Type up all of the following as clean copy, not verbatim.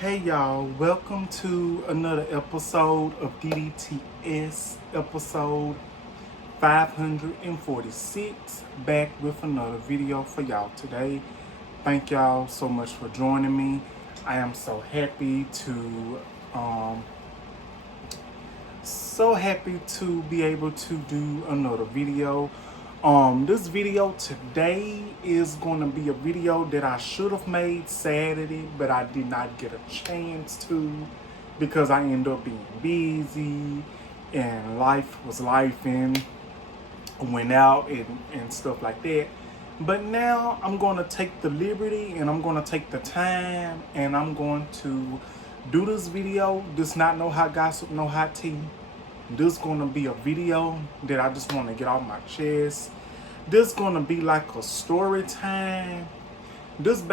Hey y'all, welcome to another episode of DDTS, episode 546, back with another video for y'all today. Thank y'all so much for joining me. I am um so happy to be able to do another video. This video today is going to be a video that I should have made Saturday, but I did not get a chance to because I ended up being busy and life was lifing, went out and stuff like that. But now I'm going to take the liberty and I'm going to take the time and I'm going to do this video. This not no hot gossip, no hot tea. This gonna be a video that I just want to get off my chest. This gonna be like a story time. I'm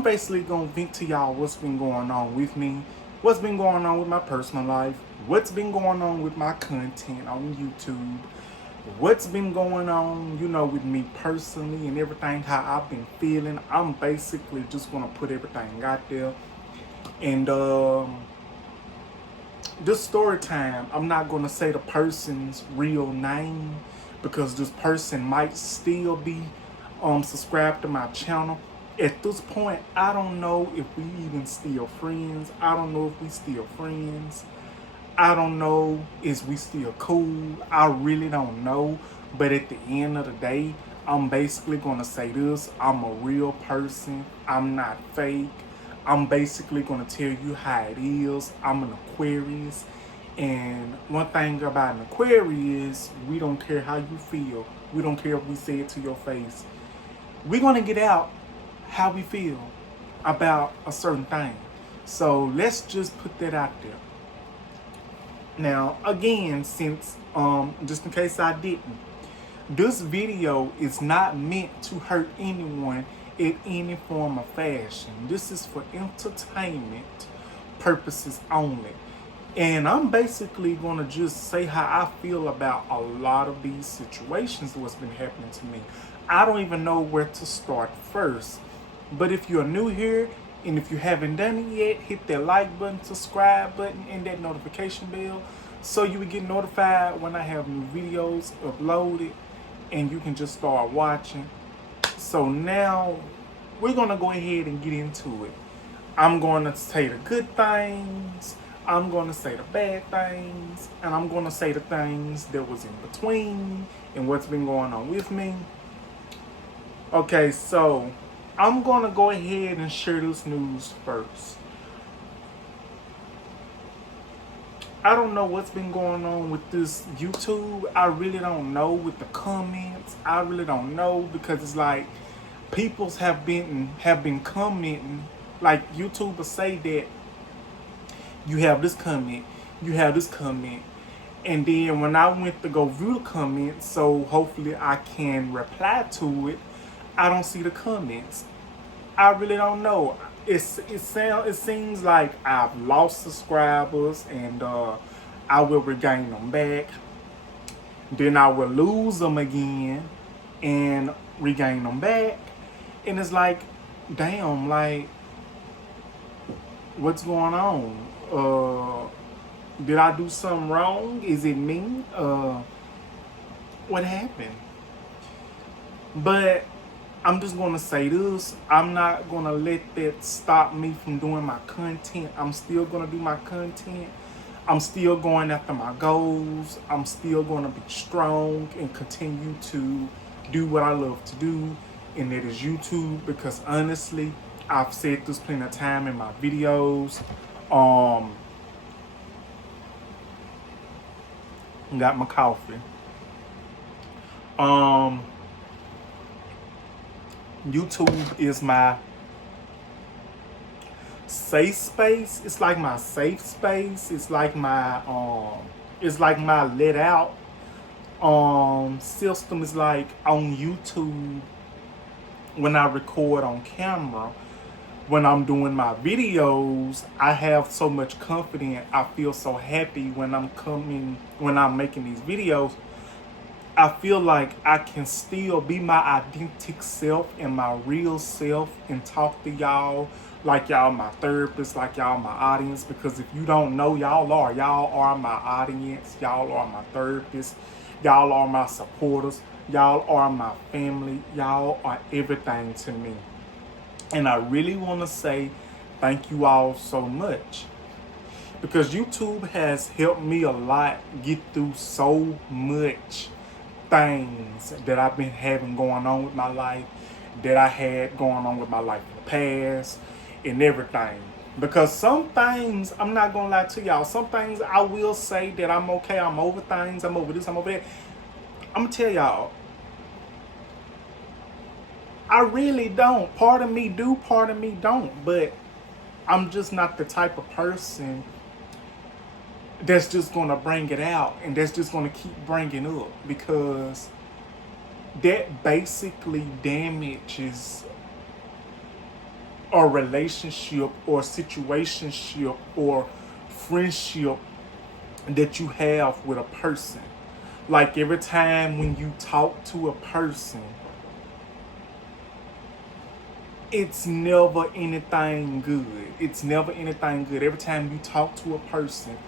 basically gonna vent to y'all what's been going on with me, what's been going on with my personal life, what's been going on with my content on YouTube, what's been going on, with me personally and everything, how I've been feeling. I'm basically just gonna put everything out there. And this story time, I'm not going to say the person's real name because this person might still be subscribed to my channel. At this point, I don't know if we even still friends. I don't know if we still friends. I don't know if we still cool. I really don't know. But at the end of the day, I'm basically going to say this. I'm a real person. I'm not fake. I'm basically going to tell you how it is. I'm an Aquarius. And one thing about an Aquarius, we don't care how you feel. We don't care if we say it to your face. We're going to get out how we feel about a certain thing. So let's just put that out there. Now, again, since, just in case I didn't, this video is not meant to hurt anyone in any form of fashion. This is for entertainment purposes only. And I'm basically going to just say how I feel about a lot of these situations what's been happening to me. I don't even know where to start first. But if you're new here and if you haven't done it yet, hit that like button, subscribe button, and that notification bell so you will get notified when I have new videos uploaded and you can just start watching. So now we're going to go ahead and get into it. I'm going to say the good things, I'm going to say the bad things, and I'm going to say the things that was in between and what's been going on with me. Okay, so I'm going to go ahead and share this news first. I don't know what's been going on with this YouTube. I really don't know with the comments. I really don't know because it's like peoples have been commenting. Like YouTubers say that you have this comment, you have this comment, and then when I went to go view the comments, so hopefully I can reply to it, I don't see the comments. I really don't know. It seems like I've lost subscribers and I will regain them back. Then I will lose them again and regain them back. And it's like, damn, like, what's going on? Did I do something wrong? Is it me? What happened? But I'm just going to say this. I'm not going to let that stop me from doing my content. I'm still going to do my content. I'm still going after my goals. I'm still going to be strong and continue to do what I love to do, and that is YouTube. Because honestly, I've said this plenty of time in my videos. Got my coffee. YouTube is my safe space. It's like my safe space. It's like my let out system. Is like on YouTube when I record on camera. When I'm doing my videos, I have so much confidence. I feel so happy when I'm making these videos. I feel like I can still be my authentic self and my real self and talk to y'all like y'all my therapist, like y'all my audience. Because if you don't know, y'all are my audience, y'all are my therapist, y'all are my supporters, y'all are my family, y'all are everything to me. And I really want to say thank you all so much, because YouTube has helped me a lot get through so much things that I've been having going on with my life, that I had going on with my life in the past, and everything. Because some things, I'm not gonna lie to y'all, some things I will say that I'm okay, I'm over things, I'm over this, I'm over that. I'm gonna tell y'all, I really don't. Part of me do, part of me don't. But I'm just not the type of person that's just gonna bring it out and that's just gonna keep bringing up, because that basically damages a relationship or situationship or friendship that you have with a person. Like every time when you talk to a person, it's never anything good. It's never anything good. Every time you talk to a person,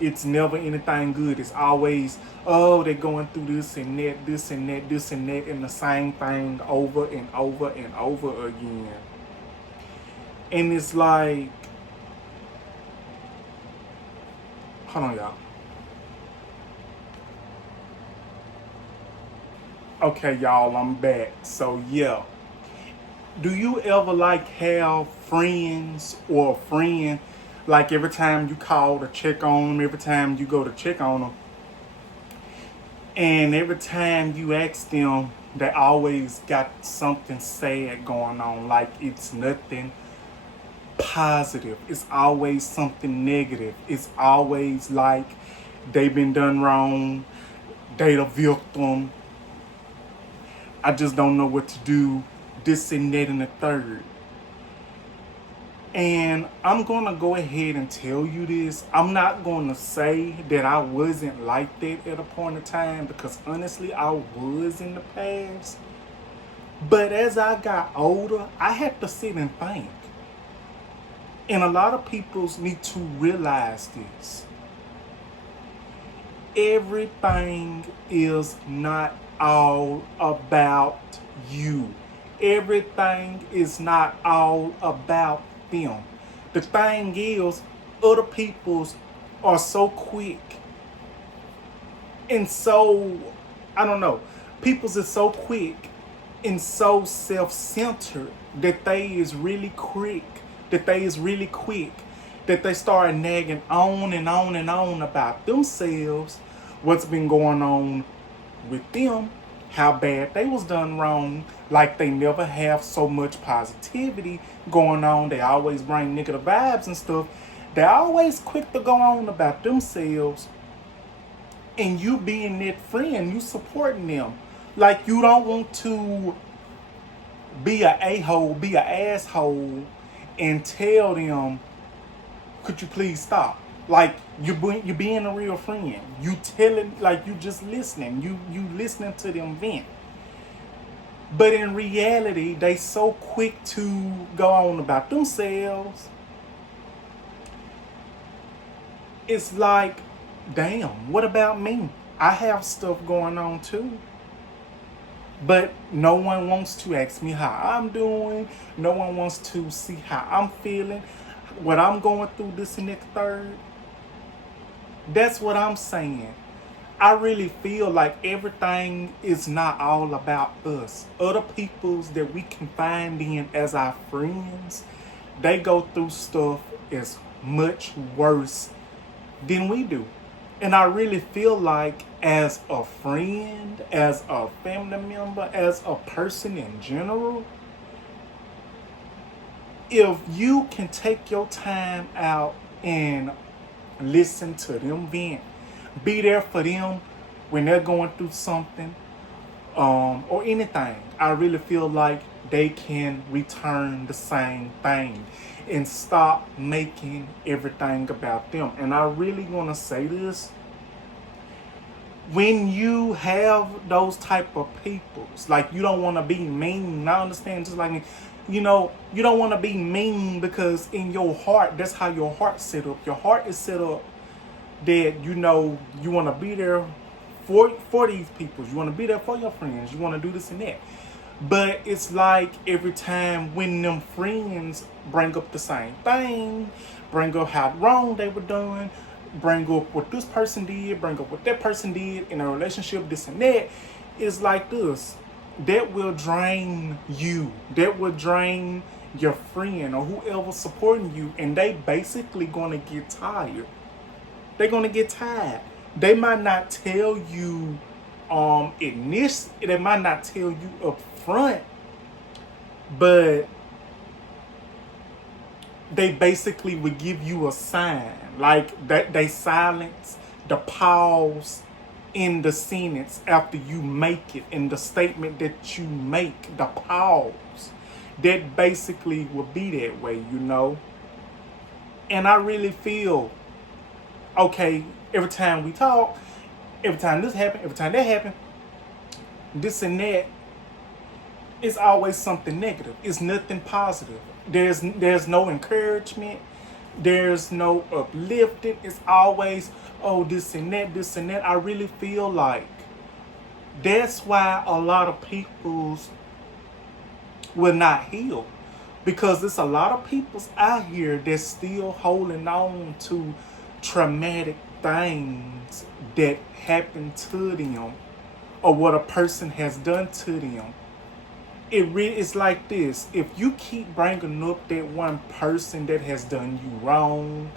it's never anything good. It's always, oh, they're going through this and that, this and that, this and that, and the same thing over and over and over again. And it's like, hold on, y'all. Okay, y'all, I'm back. So, yeah. Do you ever like have friends or a friend, like every time you call to check on them, every time you go to check on them, and every time you ask them, they always got something sad going on, like it's nothing positive. It's always something negative. It's always like they've been done wrong, they the victim, I just don't know what to do, this and that and the third. And I'm going to go ahead and tell you this. I'm not going to say that I wasn't like that at a point in time, because honestly, I was in the past. But as I got older, I had to sit and think. And a lot of people need to realize this. Everything is not all about you. Everything is not all about them. The thing is, other people's are so quick and so, I don't know, people's is so quick and so self-centered that they is really quick, that they start nagging on and on and on about themselves, what's been going on with them, how bad they was done wrong, like they never have so much positivity going on. They always bring negative vibes and stuff. They're always quick to go on about themselves, and you being that friend, you supporting them. Like you don't want to be a a-hole, be an asshole, and tell them, could you please stop? Like you being a real friend. You telling, like you just listening. You listening to them vent. But in reality, they so quick to go on about themselves. It's like, damn, what about me? I have stuff going on too. But no one wants to ask me how I'm doing. No one wants to see how I'm feeling, what I'm going through, this and that third. That's what I'm saying. I really feel like everything is not all about us. Other people's that we can find in as our friends, they go through stuff as much worse than we do. And I really feel like as a friend, as a family member, as a person in general, if you can take your time out and listen to them vent, be there for them when they're going through something, or anything, I really feel like they can return the same thing and stop making everything about them. And I really want to say this. when you have those type of peoples, like you don't want to be mean. I understand, just like me, you don't want to be mean because in your heart, that's how your heart's set up. Your heart is set up that you want to be there for these people. You want to be there for your friends. You want to do this and that. But it's like every time when them friends bring up the same thing, bring up how wrong they were doing, bring up what this person did, bring up what that person did in a relationship, this and that, it's like this. That will drain you. That will drain your friend or whoever supporting you, and they basically gonna get tired. They're gonna get tired. They might not tell you they might not tell you up front, but they basically would give you a sign. Like they silence the pause in the sentence after you make it, in the statement that you make, the pause. That basically will be that way, And I really feel, okay, every time we talk, every time this happened, every time that happened, this and that, it's always something negative. It's nothing positive. There's no encouragement. There's no uplifting. It's always, oh, this and that, this and that. I really feel like that's why a lot of peoples will not heal. Because there's a lot of peoples out here that's still holding on to traumatic things that happened to them or what a person has done to them. It really is like this. If you keep bringing up that one person that has done you wrong,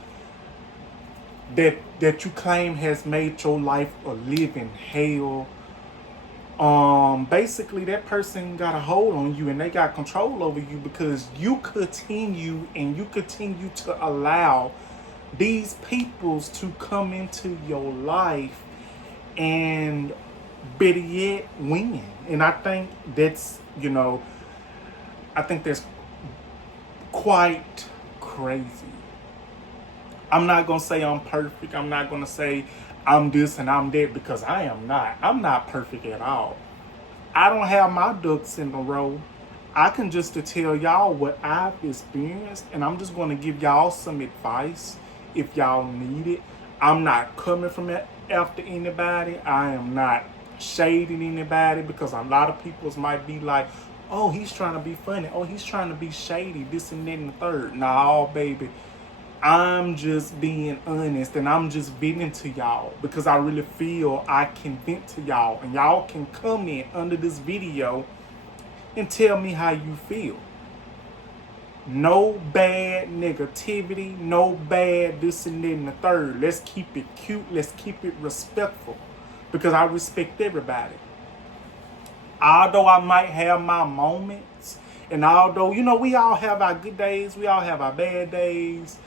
that you claim has made your life a living hell, basically that person got a hold on you and they got control over you because you continue to allow these peoples to come into your life and better yet win. And I think that's quite crazy. I'm not gonna say I'm perfect. I'm not gonna say I'm this and I'm that, because I am not. I'm not perfect at all. I don't have my ducks in a row. I can just tell y'all what I've experienced, and I'm just gonna give y'all some advice if y'all need it. I'm not coming from after anybody. I am not shading anybody, because a lot of people might be like, oh, he's trying to be funny. Oh, he's trying to be shady, this and that and the third. Nah, baby. I'm just being honest, and I'm just venting to y'all because I really feel I can vent to y'all, and y'all can comment under this video and tell me how you feel. No bad negativity, no bad this and that and the third. Let's keep it cute. Let's keep it respectful, because I respect everybody. Although I might have my moments, and although, we all have our good days, we all have our bad days,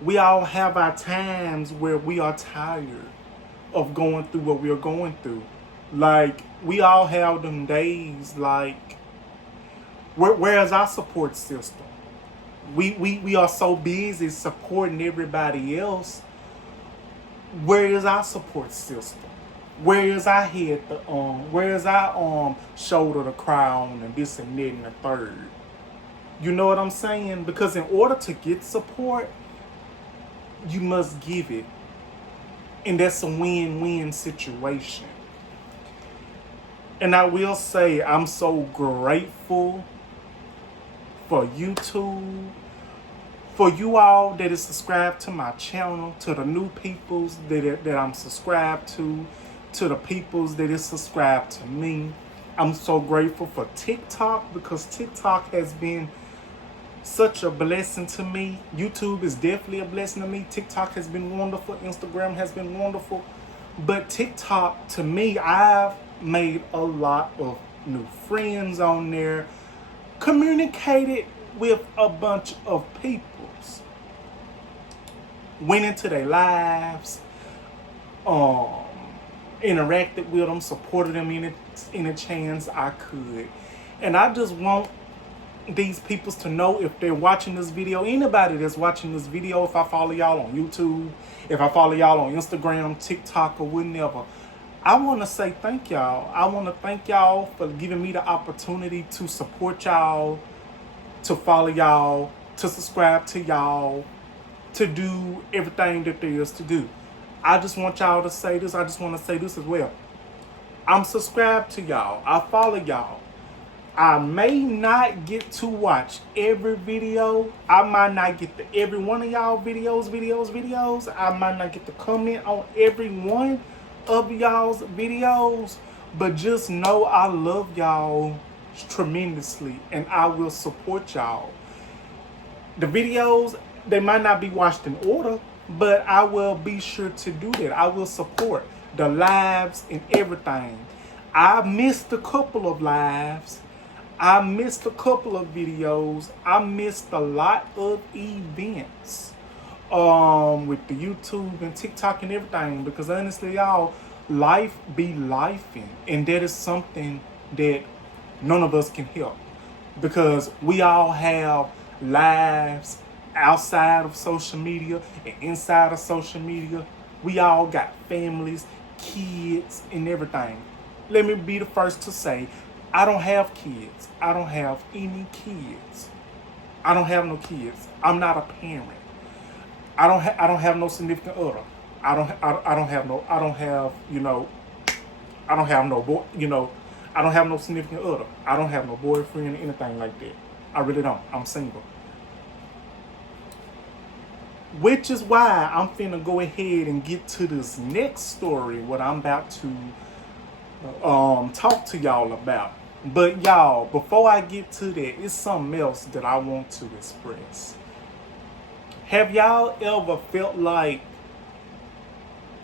we all have our times where we are tired of going through what we are going through. Like, we all have them days, like, where's our support system? We are so busy supporting everybody else. Where is our support system? Where is our head where is our shoulder to cry on, and this and that and the third? You know what I'm saying? Because in order to get support, you must give it. And that's a win-win situation. And I will say, I'm so grateful for YouTube, for you all that is subscribed to my channel, to the new peoples that I'm subscribed to the peoples that is subscribed to me. I'm so grateful for TikTok, because TikTok has been such a blessing to me. YouTube is definitely a blessing to me. TikTok has been wonderful. Instagram has been wonderful. But TikTok, to me, I've made a lot of new friends on there, communicated with a bunch of peoples, went into their lives, interacted with them, supported them in a chance I could. And I just want these peoples to know, if they're watching this video, anybody that's watching this video, if I follow y'all on YouTube, if I follow y'all on Instagram, TikTok, or whatever, I want to say thank y'all. I want to thank y'all for giving me the opportunity to support y'all, to follow y'all, to subscribe to y'all, to do everything that there is to do. I just want y'all to say this. I just want to say this as well. I'm subscribed to y'all. I follow y'all. I may not get to watch every video. I might not get to every one of y'all videos. I might not get to comment on every one of y'all's videos. But just know I love y'all tremendously and I will support y'all. The videos, they might not be watched in order, but I will be sure to do that. I will support the lives and everything. I missed a couple of lives. I missed a couple of videos. I missed a lot of events with the YouTube and TikTok and everything, because honestly, y'all, life be lifing, and that is something that none of us can help, because we all have lives outside of social media and inside of social media. We all got families, kids, and everything. Let me be the first to say, I don't have kids. I don't have any kids. I don't have no kids. I'm not a parent. I don't have no significant other. I don't have no significant other. I don't have no boyfriend or anything like that. I really don't. I'm single. Which is why I'm finna go ahead and get to this next story, what I'm about to talk to y'all about. But y'all, before I get to that, it's something else that I want to express. Have y'all ever felt like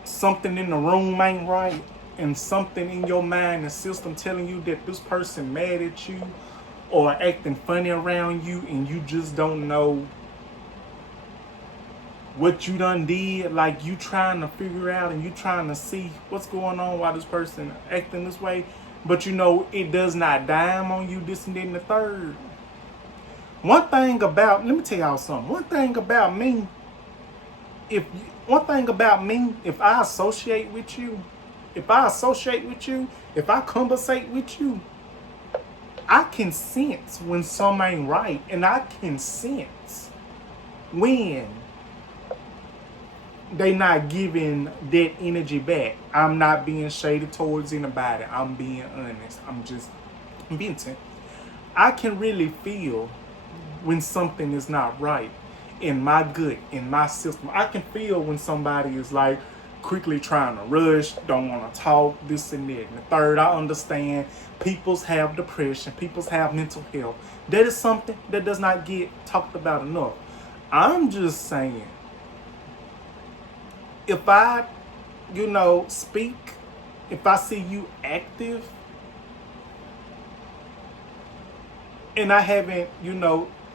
something in the room ain't right, and something in your mind and system telling you that this person mad at you or acting funny around you, and you just don't know what you done did? Like, you trying to figure out and you trying to see what's going on, why this person acting this way, but you know it does not dime on you, this and that and the third. Let me tell y'all something. One thing about me, if I associate with you, if I conversate with you, I can sense when something ain't right, and I can sense when they not giving that energy back. I'm not being shady towards anybody. I'm being honest. I'm being tense. I can really feel when something is not right in my gut, in my system. I can feel when somebody is like quickly trying to rush, don't want to talk, this and that. And the third, I understand people's have depression, people's have mental health. That is something that does not get talked about enough. I'm just saying, if I, speak, if I see you active and I haven't,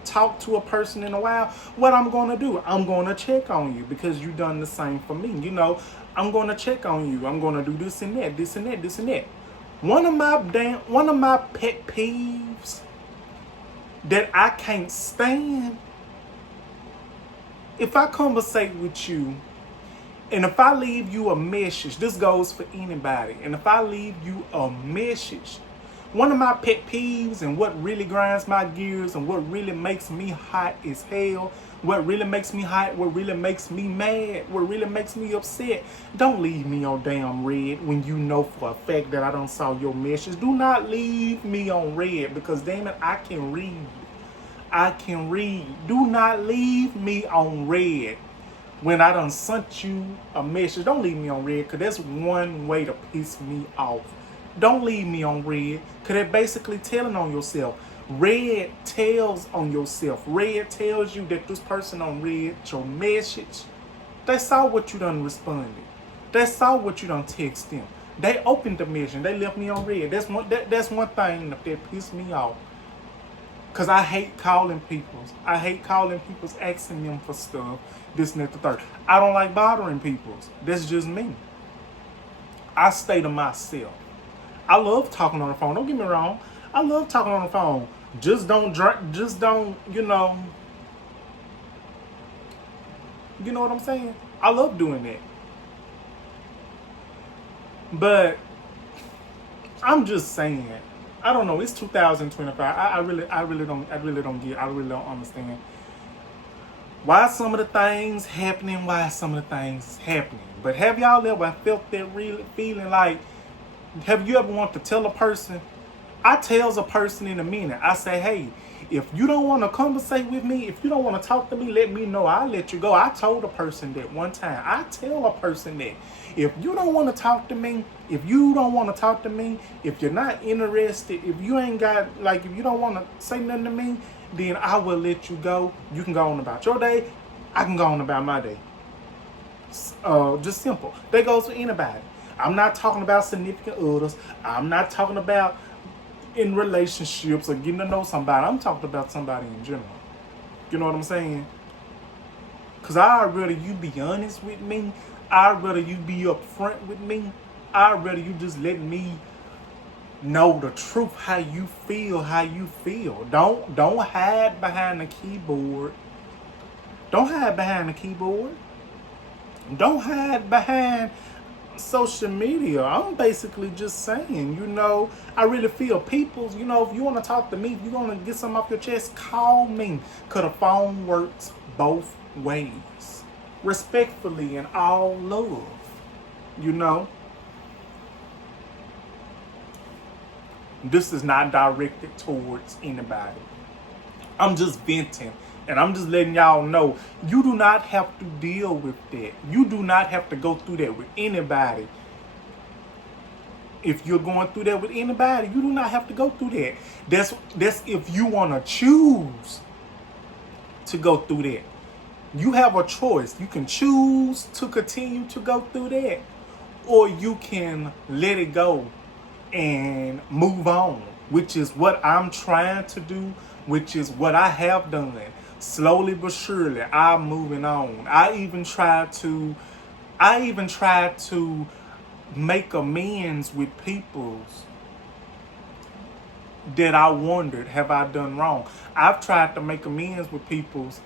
talked to a person in a while, what I'm going to do, I'm going to check on you because you done the same for me. I'm going to check on you. I'm going to do this and that, this and that, this and that. One of my pet peeves that I can't stand, if I conversate with you, and if I leave you a message, this goes for anybody, and if I leave you a message, one of my pet peeves and what really grinds my gears and what really makes me hot as hell, what really makes me hot, what really makes me mad, what really makes me upset, don't leave me on damn red when you know for a fact that I don't saw your message. Do not leave me on red, because damn it, I can read. Do not leave me on red when I done sent you a message. Don't leave me on red, because that's one way to piss me off. Don't leave me on red, because they're basically telling on yourself. Red tells on yourself. Red tells you that this person on red your message. They saw what you done responded. They saw what you done text them. They opened the message. They left me on red. That's one thing that pissed me off. Because I hate calling people. Asking them for stuff, this and that, the third. I don't like bothering people. That's just me. I stay to myself. I love talking on the phone. Don't get me wrong. I love talking on the phone. Just don't, you know what I'm saying? I love doing that. But I'm just saying, I don't know. It's 2025. I really don't get. I really don't understand why some of the things happening. Why some of the things happening. But have y'all ever felt that really feeling like? Have you ever want to tell a person? I tells a person in a minute. I say, hey, if you don't want to conversate with me, if you don't want to talk to me, let me know. I'll let you go. I told a person that one time. I tell a person that if you don't want to talk to me, if you don't want to talk to me, if you're not interested, if you ain't got, like, if you don't want to say nothing to me, then I will let you go. You can go on about your day. I can go on about my day. Just simple. That goes for anybody. I'm not talking about significant others. I'm not talking about in relationships or getting to know somebody. I'm talking about somebody in general. You know what I'm saying? Because I'd rather you be honest with me. I'd rather you be upfront with me. I'd rather you just let me know the truth, how you feel. Don't hide behind the keyboard. Don't hide behind the keyboard. Don't hide behind social media. I'm basically just saying, I really feel people's, if you want to talk to me, if you want to get something off your chest, call me. Because the phone works both ways. Respectfully and all love. This is not directed towards anybody. I'm just venting. And I'm just letting y'all know, you do not have to deal with that. You do not have to go through that with anybody. If you're going through that with anybody, you do not have to go through that. That's if you want to choose to go through that. You have a choice. You can choose to continue to go through that, or you can let it go and move on, which is what I'm trying to do, which is what I have done. Slowly but surely, I'm moving on. I even tried to make amends with peoples that I wondered, have I done wrong? I've tried to make amends with peoples,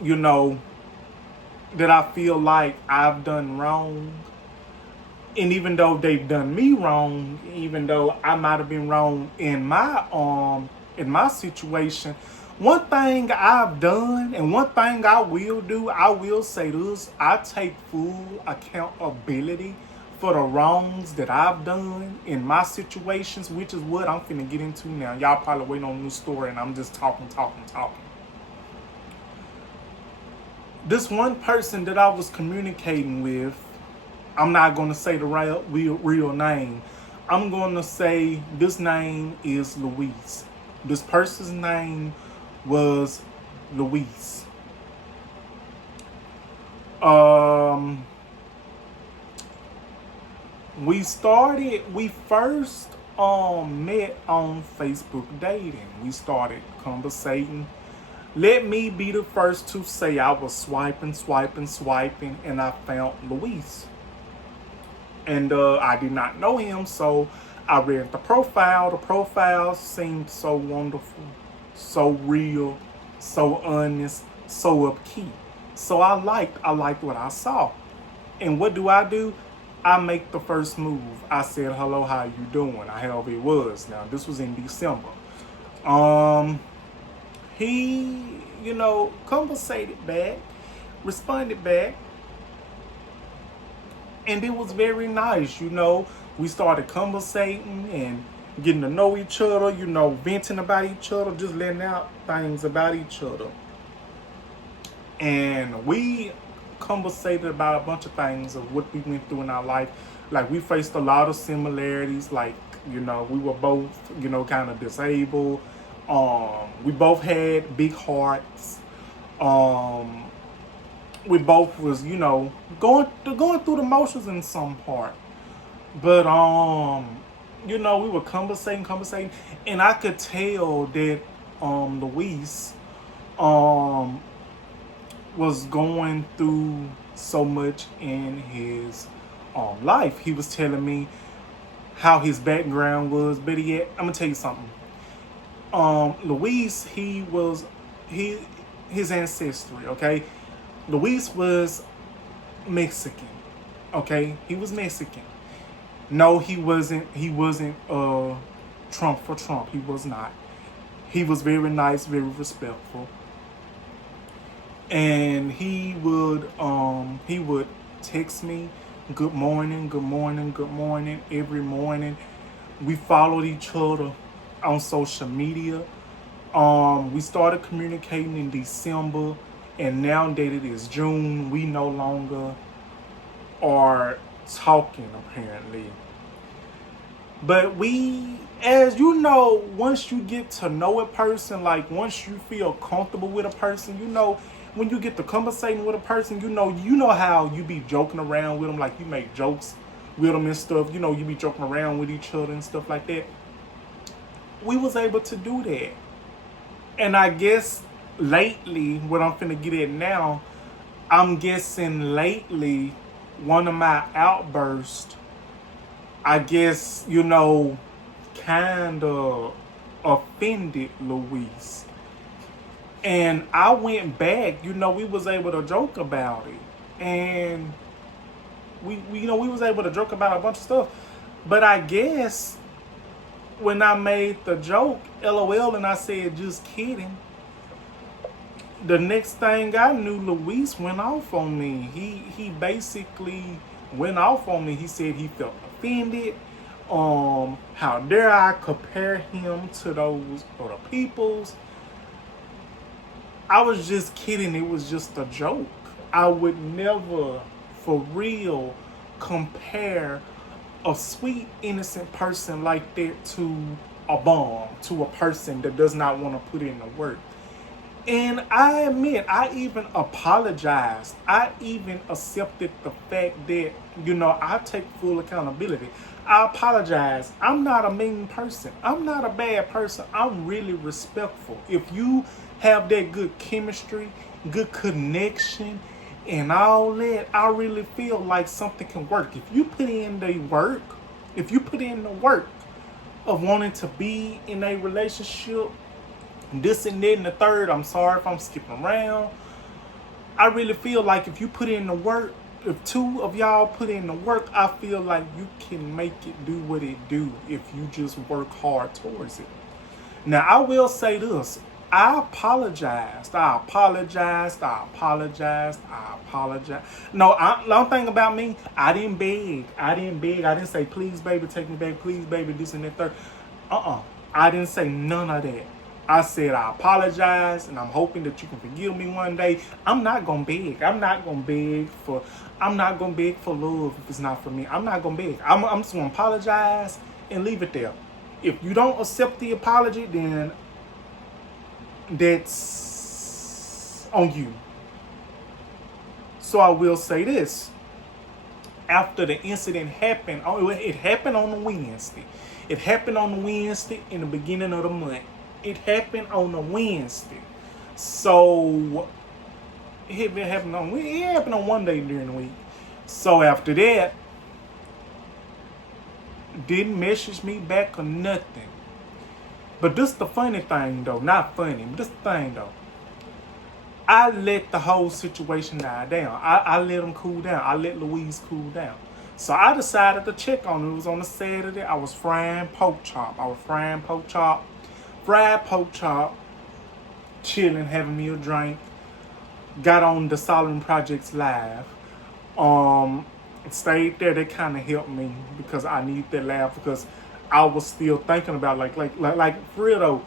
that I feel like I've done wrong. And even though they've done me wrong, even though I might have been wrong in my situation, one thing I've done and one thing I will do, I will say this, I take full accountability for the wrongs that I've done in my situations, which is what I'm finna get into now. Y'all probably waiting on a new story and I'm just talking. This one person that I was communicating with, I'm not going to say the real name. I'm going to say this name is Luis. This person's name was Luis. We first met on Facebook dating. We started conversating. Let me be the first to say I was swiping, and I found Luis. And I did not know him, so I read the profile. The profile seemed so wonderful, so real, so honest, so upkeep. So I liked what I saw. And what do? I make the first move. I said, hello, how you doing? However it was. Now, this was in December. He, conversated back, responded back. And it was very nice, We started conversating and getting to know each other, venting about each other, just letting out things about each other. And we conversated about a bunch of things of what we went through in our life. Like, we faced a lot of similarities. Like, we were both, kind of disabled. We both had big hearts. We both was, going through the motions in some part. But, we were conversating. And I could tell that Luis was going through so much in his life. He was telling me how his background was. But I'm going to tell you something. Luis, his ancestry, okay? Luis was Mexican, okay? He was Mexican. No, he wasn't. He wasn't Trump for Trump. He was not. He was very nice, very respectful, and he would text me, good morning, good morning, good morning, every morning. We followed each other on social media. We started communicating in December, and now that it is June, we no longer are talking apparently. But we, as you know, once you get to know a person, like once you feel comfortable with a person, you know, when you get to conversating with a person, you know how you be joking around with them, like you make jokes with them and stuff. You know, you be joking around with each other and stuff like that. We was able to do that, and I guess lately, what I'm finna get at now, I'm guessing lately, one of my outbursts, I guess, kind of offended Luis. And I went back, we was able to joke about it. And we was able to joke about a bunch of stuff. But I guess when I made the joke, LOL, and I said, just kidding, the next thing I knew, Luis went off on me. He basically went off on me. He said he felt offended. How dare I compare him to those other peoples? I was just kidding. It was just a joke. I would never, for real, compare a sweet, innocent person like that to a bomb, to a person that does not want to put in the work. And I admit, I even apologized. I even accepted the fact that, I take full accountability. I apologize. I'm not a mean person. I'm not a bad person. I'm really respectful. If you have that good chemistry, good connection, and all that, I really feel like something can work. If you put in the work, of wanting to be in a relationship, this and that and the third, I'm sorry if I'm skipping around. I really feel like if you put in the work, if two of y'all put in the work, I feel like you can make it do what it do if you just work hard towards it. Now, I will say this. I apologized. No, long thing about me, I didn't beg. I didn't say, please, baby, take me back. Please, baby, this and that third. I didn't say none of that. I said I apologize, and I'm hoping that you can forgive me one day. I'm not gonna beg. I'm not gonna beg for love if it's not for me. I'm not gonna beg. I'm just gonna apologize and leave it there. If you don't accept the apology, then that's on you. So I will say this. After the incident happened, it happened on a Wednesday. It happened on a Wednesday in the beginning of the month. It happened on a Wednesday. So it happened on one day during the week. So after that, didn't message me back or nothing. But this the funny thing though. Not funny, but this the thing though. I let the whole situation die down. I let him cool down. I let Louise cool down. So I decided to check on him. It was on a Saturday. I was frying pork chop. Fried pork chop, chilling, having me a drink. Got on the Solomon Projects Live. Stayed there. They kind of helped me because I need that laugh because I was still thinking about like for real though.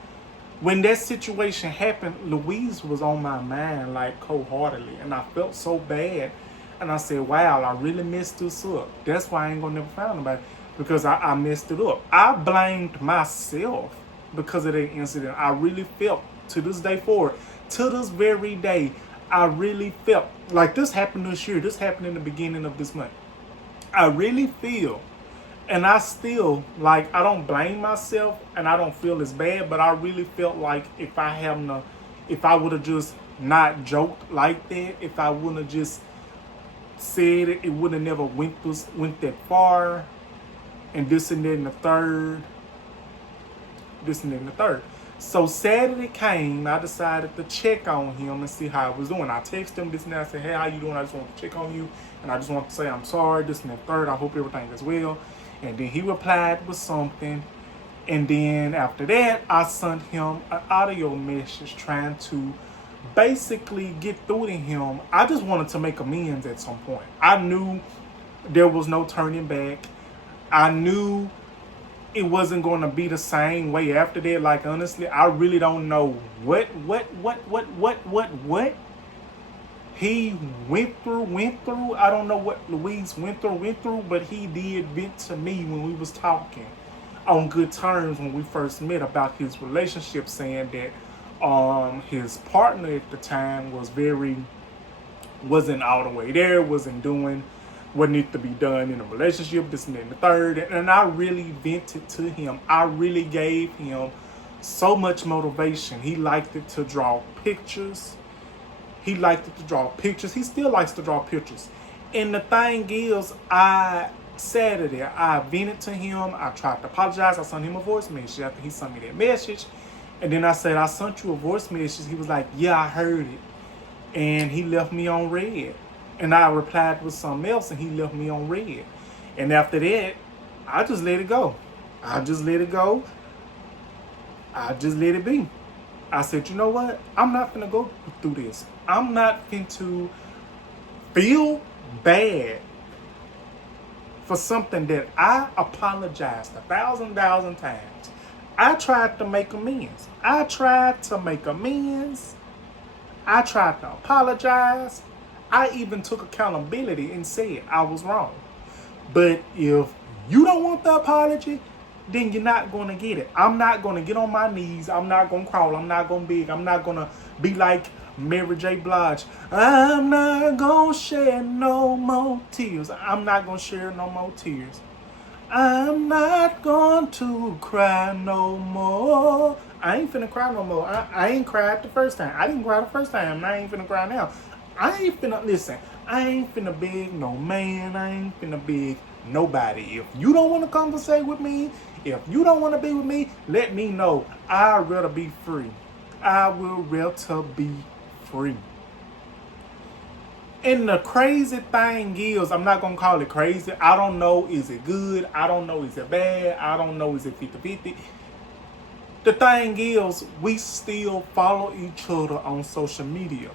When that situation happened, Louise was on my mind like cold-heartedly, and I felt so bad. And I said, wow, I really messed this up. That's why I ain't gonna never find nobody, because I messed it up. I blamed myself because of that incident. I really felt, to this day forward, to this very day, I really felt like this happened this year. This happened in the beginning of this month. I really feel, and I still, like, I don't blame myself and I don't feel as bad, but I really felt like if I would have just not joked like that, if I wouldn't have just said it, it would have never went that far, and this and that and the third. So Saturday came, I decided to check on him and see how he was doing. I texted him this and that. I said, hey, how you doing? I just want to check on you. And I just want to say I'm sorry, this and that third. I hope everything is well. And then he replied with something. And then after that, I sent him an audio message trying to basically get through to him. I just wanted to make amends at some point. I knew there was no turning back. I knew it wasn't going to be the same way after that. Like, honestly, I really don't know what he went through. I don't know what Louise went through, but he did vent to me when we was talking on good terms when we first met about his relationship, saying that his partner at the time wasn't all the way there, wasn't doing what needed to be done in a relationship, this and that and the third. And I really vented to him. I really gave him so much motivation. He liked it to draw pictures. He still likes to draw pictures. And the thing is, Saturday, I vented to him. I tried to apologize. I sent him a voice message after he sent me that message. And then I said, I sent you a voice message. He was like, yeah, I heard it. And he left me on red. And I replied with something else, and he left me on red. And after that, I just let it go. I just let it be. I said, you know what? I'm not going to go through this. I'm not going to feel bad for something that I apologized 1,000 times. I tried to make amends. I tried to apologize. I even took accountability and said I was wrong. But if you don't want the apology, then you're not going to get it. I'm not going to get on my knees. I'm not going to crawl. I'm not going to beg. I'm not going to be like Mary J. Blige. I'm not going to shed no more tears. I'm not going to share no more tears. I'm not going to cry no more. I ain't finna cry no more. I ain't cried the first time. I didn't cry the first time, and I ain't finna cry now. I ain't finna beg no man. I ain't finna beg nobody. If you don't want to conversate with me, if you don't want to be with me, let me know. I'd rather be free. I will rather be free. And the crazy thing is, I'm not going to call it crazy. I don't know, is it good? I don't know, is it bad? I don't know, is it 50-50? The thing is, we still follow each other on social media.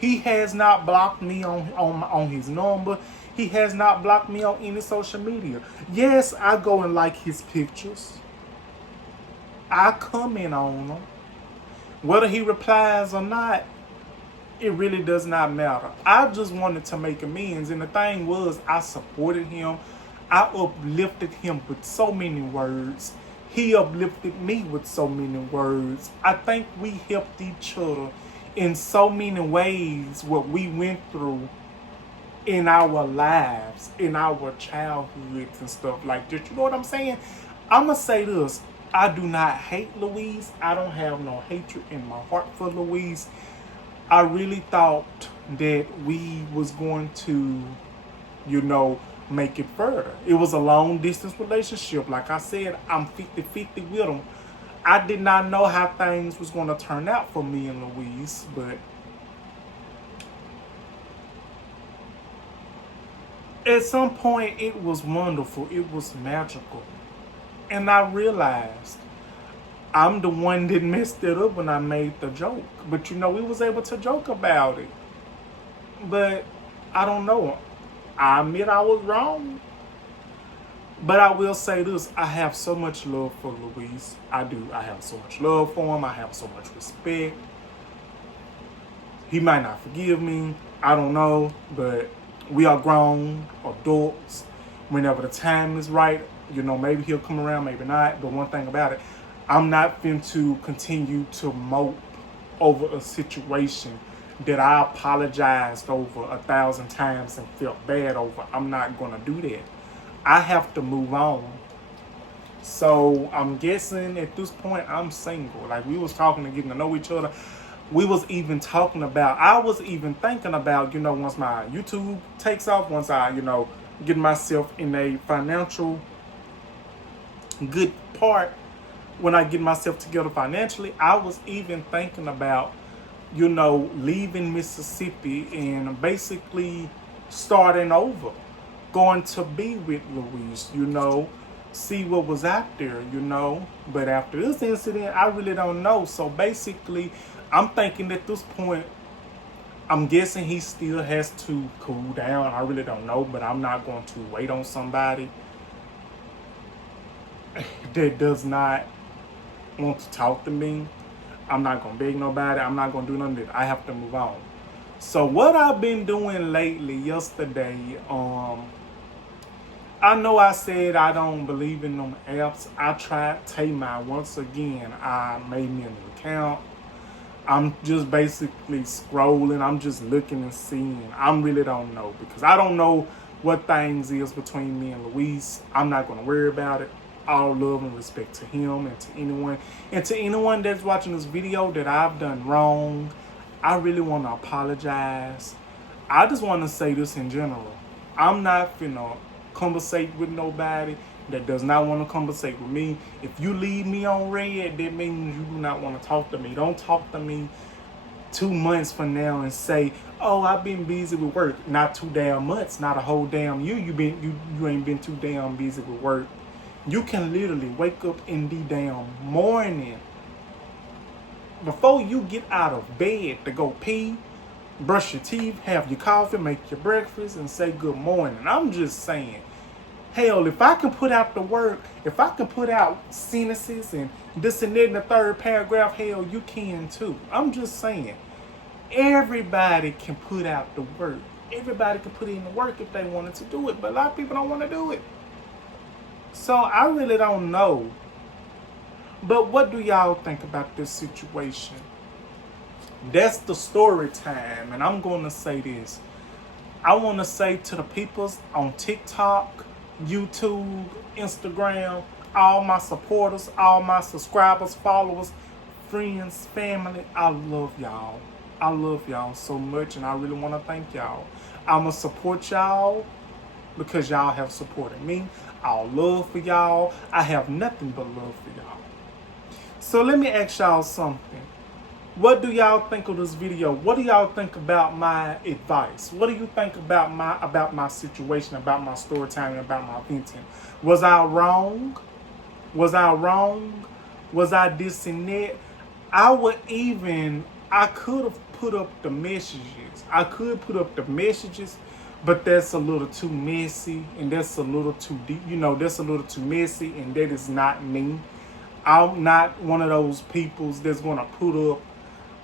He has not blocked me on his number. He has not blocked me on any social media. Yes, I go and like his pictures. I comment on them. Whether he replies or not, it really does not matter. I just wanted to make amends. And the thing was, I supported him. I uplifted him with so many words. He uplifted me with so many words. I think we helped each other in so many ways what we went through in our lives, in our childhoods and stuff like that. You know what I'm saying? I'm going to say this. I do not hate Louise. I don't have no hatred in my heart for Louise. I really thought that we was going to, make it further. It was a long distance relationship. Like I said, I'm 50-50 with him. I did not know how things was going to turn out for me and Louise, but at some point it was wonderful. It was magical. And I realized I'm the one that messed it up when I made the joke. But we was able to joke about it. But I don't know. I admit I was wrong. But I will say this. I have so much love for Louise. I do. I have so much love for him. I have so much respect. He might not forgive me. I don't know. But we are grown adults. Whenever the time is right, maybe he'll come around, maybe not. But one thing about it, I'm not going to continue to mope over a situation that I apologized over 1,000 times and felt bad over. I'm not going to do that. I have to move on. So I'm guessing at this point I'm single. Like, we was talking and getting to know each other. I was even thinking about, once my YouTube takes off, once I, get myself in a financial good part, when I get myself together financially, I was even thinking about, leaving Mississippi and basically starting over, going to be with Louise, see what was out there, you know. But after this incident, I really don't know. So basically, I'm thinking at this point, I'm guessing he still has to cool down. I really don't know, but I'm not going to wait on somebody that does not want to talk to me. I'm not going to beg nobody. I'm not going to do nothing. I have to move on. So what I've been doing lately, yesterday, I know I said I don't believe in them apps. I tried Taymai once again. I made me an account. I'm just basically scrolling. I'm just looking and seeing. I really don't know because I don't know what things is between me and Luis. I'm not going to worry about it. All love and respect to him and to anyone that's watching this video that I've done wrong. I really want to apologize. I just want to say this in general. I'm not finna conversate with nobody that does not want to conversate with me. If you leave me on red, that means you do not want to talk to me. Don't talk to me 2 months from now and say, "Oh, I've been busy with work." Not 2 damn months, not a whole damn year. You ain't been too damn busy with work. You can literally wake up in the damn morning before you get out of bed to go pee, brush your teeth, have your coffee, make your breakfast, and say good morning. I'm just saying, hell, if I can put out the work, if I can put out sentences and this and that in the third paragraph, hell, you can too. I'm just saying, everybody can put out the work. Everybody can put in the work if they wanted to do it, but a lot of people don't want to do it. So I really don't know. But what do y'all think about this situation? That's the story time, and I'm going to say this. I want to say to the peoples on TikTok, YouTube, Instagram, all my supporters, all my subscribers, followers, friends, family, I love y'all. I love y'all so much, and I really want to thank y'all. I'm going to support y'all because y'all have supported me. All love for y'all. I have nothing but love for y'all. So let me ask y'all something. What do y'all think of this video? What do y'all think about my advice? What do you think about my situation, about my story time, and about my venting? Was I wrong? Was I wrong? Was I this and that? I could have put up the messages. I could put up the messages, but that's a little too messy, and that's a little too deep. You know, that's a little too messy, and that is not me. I'm not one of those peoples that's gonna put up,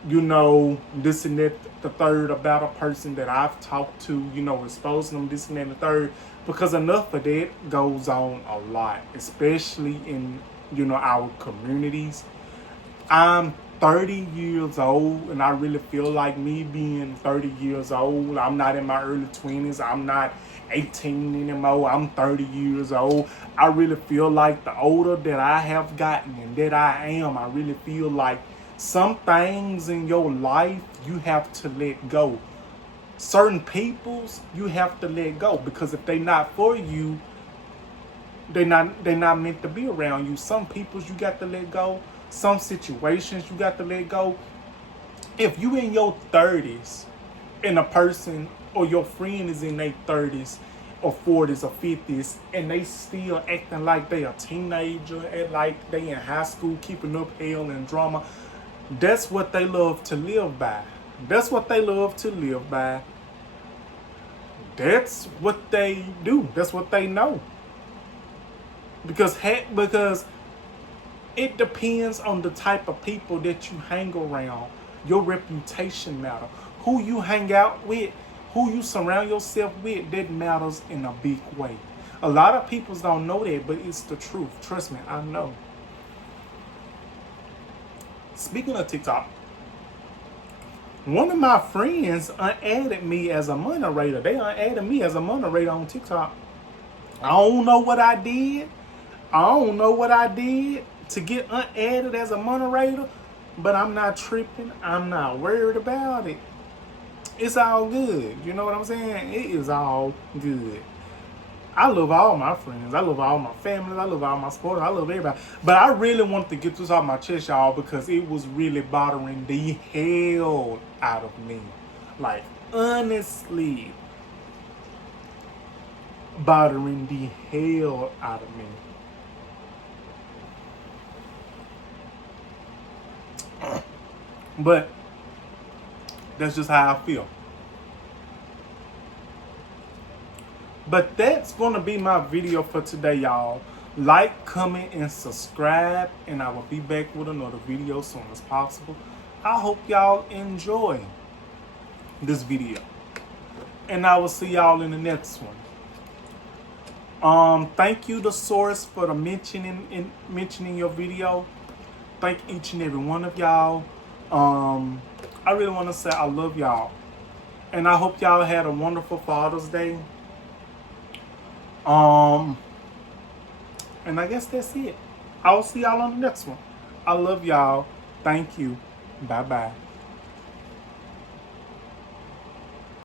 you know, this and that, the third about a person that I've talked to, you know, exposing them, this and that, and the third, because enough of that goes on a lot, especially in, you know, our communities. I'm 30 years old, and I really feel like me being 30 years old. I'm not in my early 20s. I'm not 18 anymore. I'm 30 years old. I really feel like the older that I have gotten and that I am, I really feel like some things in your life you have to let go. Certain peoples you have to let go, because if they're not for you, they're not meant to be around you. Some peoples you got to let go. Some situations you got to let go. If you in your 30s and a person or your friend is in their 30s or 40s or 50s and they still acting like they a teenager and like they in high school, keeping up hell and drama, that's what they love to live by. That's what they love to live by. That's what they do. That's what they know. Because it depends on the type of people that you hang around. Your reputation matters. Who you hang out with, who you surround yourself with, that matters in a big way. A lot of people don't know that, but it's the truth. Trust me, I know. Speaking of TikTok, one of my friends unadded me as a moderator. They unadded me as a moderator on TikTok. I don't know what I did. To get unadded as a moderator, but I'm not tripping. I'm not worried about it. It's all good. You know what I'm saying? It is all good. I love all my friends. I love all my family. I love all my supporters. I love everybody. But I really want to get this off my chest, y'all, because it was really bothering the hell out of me. Like, honestly, bothering the hell out of me. But that's just how I feel. But that's gonna be my video for today, y'all. Like, comment, and subscribe, and I will be back with another video as soon as possible. I hope y'all enjoy this video, and I will see y'all in the next one. Thank you, the source, for the mentioning your video. Thank each and every one of y'all. I really want to say I love y'all, and I hope y'all had a wonderful Father's Day. And I guess that's it. I'll see y'all on the next one. I love y'all. Thank you. Bye-bye.